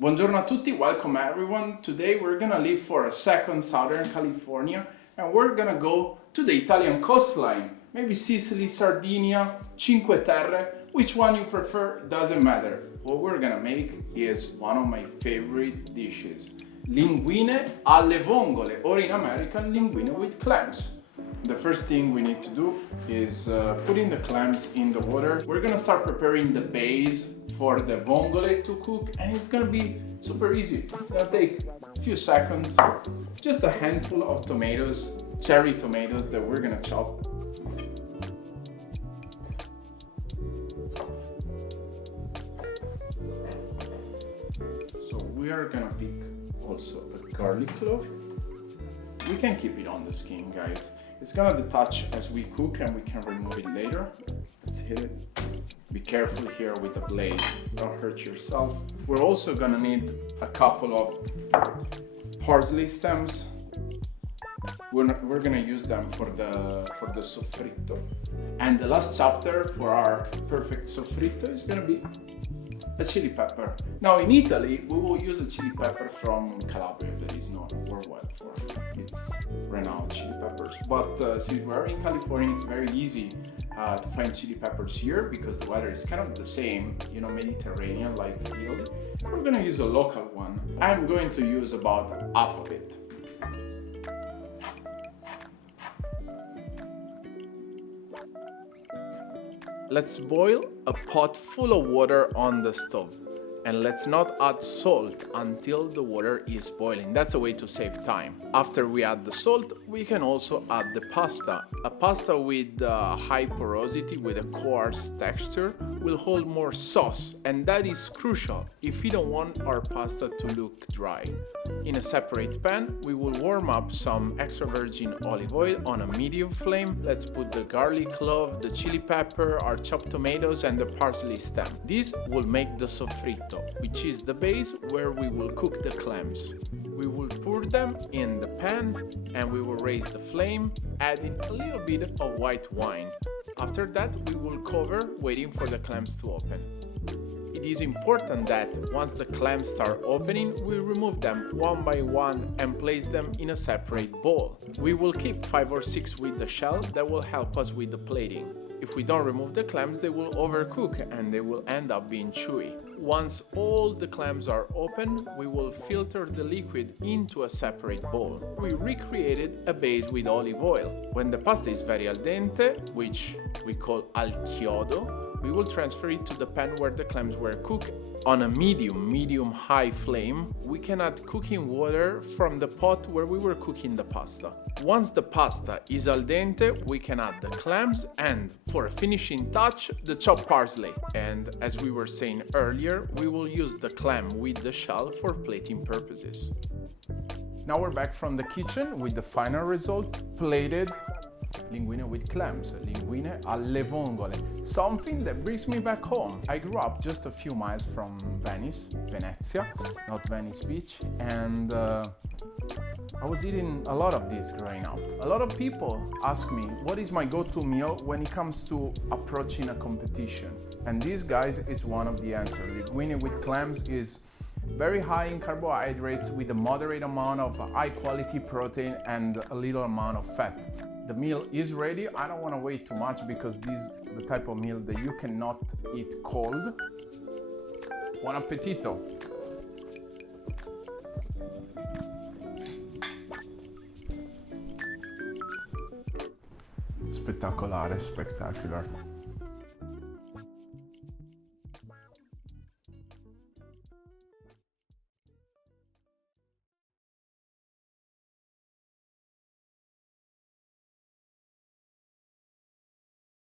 Buongiorno a tutti, welcome everyone. Today we're gonna leave for a second Southern California and we're gonna go to the Italian coastline. Maybe Sicily, Sardinia, Cinque Terre, which one you prefer doesn't matter. What we're gonna make is one of my favorite dishes. Linguine alle vongole, or in American, linguine with clams. The first thing we need to do is putting the clams in the water. We're gonna start preparing the base for the vongole to cook, and it's gonna be super easy. It's gonna take a few seconds. Just a handful of tomatoes, cherry tomatoes that we're gonna chop. So we are gonna pick also a garlic clove. We can keep it on the skin, guys. It's gonna detach as we cook and we can remove it later. Let's hit it. Be careful here with the blade, don't hurt yourself. We're also gonna need a couple of parsley stems. We're gonna use them for the soffritto. And the last chapter for our perfect soffritto is gonna be a chili pepper. Now in Italy, we will use a chili pepper from Calabria that is known worldwide for its renowned chili peppers. But since we're in California, it's very easy to find chili peppers here because the weather is kind of the same, you know, Mediterranean like Italy. We're gonna use a local one. I'm going to use about half of it. Let's boil a pot full of water on the stove. And let's not add salt until the water is boiling. That's a way to save time. After we add the salt, we can also add the pasta. A pasta with high porosity, with a coarse texture, will hold more sauce, and that is crucial if we don't want our pasta to look dry. In a separate pan, we will warm up some extra virgin olive oil on a medium flame. Let's put the garlic clove, the chili pepper, our chopped tomatoes, and the parsley stem. This will make the soffritto, which is the base where we will cook the clams. We will pour them in the pan and we will raise the flame, adding a little bit of white wine. After that, we will cover, waiting for the clams to open. It is important that once the clams start opening, we remove them one by one and place them in a separate bowl. We will keep 5 or 6 with the shell that will help us with the plating. If we don't remove the clams, they will overcook and they will end up being chewy. Once all the clams are open, we will filter the liquid into a separate bowl. We recreated a base with olive oil. When the pasta is very al dente, which we call al chiodo, we will transfer it to the pan where the clams were cooked. On a medium-high flame, we can add cooking water from the pot where we were cooking the pasta. Once the pasta is al dente, we can add the clams and, for a finishing touch, the chopped parsley. And as we were saying earlier, we will use the clam with the shell for plating purposes. Now we're back from the kitchen with the final result, plated linguine with clams, linguine alle vongole, something that brings me back home. I grew up just a few miles from Venice, Venezia, not Venice Beach, and I was eating a lot of this growing up. A lot of people ask me what is my go-to meal when it comes to approaching a competition, and this, guys, is one of the answers. Linguine with clams is very high in carbohydrates with a moderate amount of high quality protein and a little amount of fat. The meal is ready. I don't want to wait too much because this is the type of meal that you cannot eat cold. Buon appetito! Spettacolare, spectacular.